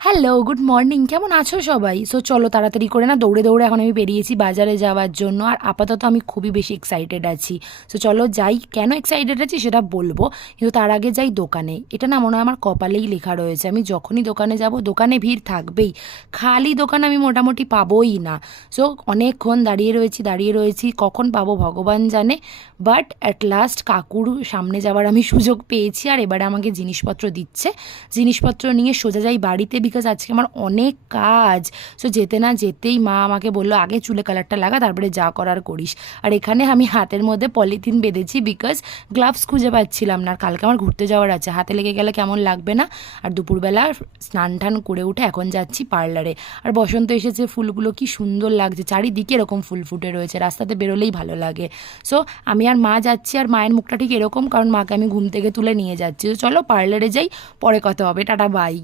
Hello, good morning. কেমন আছো সবাই? সো চলো তাড়াতাড়ি করে না দৌড়ে দৌড়ে এখন আমি বেরিয়েছি বাজারে যাওয়ার জন্য। আর আপাতত আমি খুবই বেশি এক্সাইটেড আছি। সো চলো যাই। কেন এক্সাইটেড আছি সেটা বলবো, কিন্তু তার আগে যাই দোকানে। এটা না মনে হয় আমার কপালেই লেখা রয়েছে, আমি যখনই দোকানে যাব দোকানে ভিড় থাকবেই, খালি দোকান আমি মোটামুটি পাবোই না। সো অনেকক্ষণ দাঁড়িয়ে রয়েছি, কখন পাবো ভগবান জানে। বাট অ্যাট লাস্ট কাকুর সামনে যাওয়ার আমি সুযোগ পেয়েছি, আর এবারে আমাকে জিনিসপত্র দিচ্ছে। জিনিসপত্র নিয়ে সোজা যাই বাড়িতে, বিকজ আজকে আমার অনেক কাজ। সো যেতে না যেতেই মা আমাকে বললো আগে চুলে কালারটা লাগা, তারপরে যা করার করিস। আর এখানে আমি হাতের মধ্যে পলিথিন বেঁধেছি, বিকজ গ্লাভস খুঁজে পাচ্ছিলাম না। আর কালকে আমার ঘুরতে যাওয়ার আছে, হাতে লেগে গেলে কেমন লাগবে না। আর দুপুরবেলা স্নান টান করে উঠে এখন যাচ্ছি পার্লারে। আর বসন্ত এসেছে, ফুলগুলো কি সুন্দর লাগছে, চারিদিকে এরকম ফুল ফুটে রয়েছে, রাস্তাতে বেরোলেই ভালো লাগে। সো আমি আর মা যাচ্ছি, আর মায়ের মুখটা ঠিক এরকম, কারণ মাকে আমি ঘুম থেকে তুলে নিয়ে যাচ্ছি। তো চলো পার্লারে যাই, পরে কথা হবে, টাটা বাই।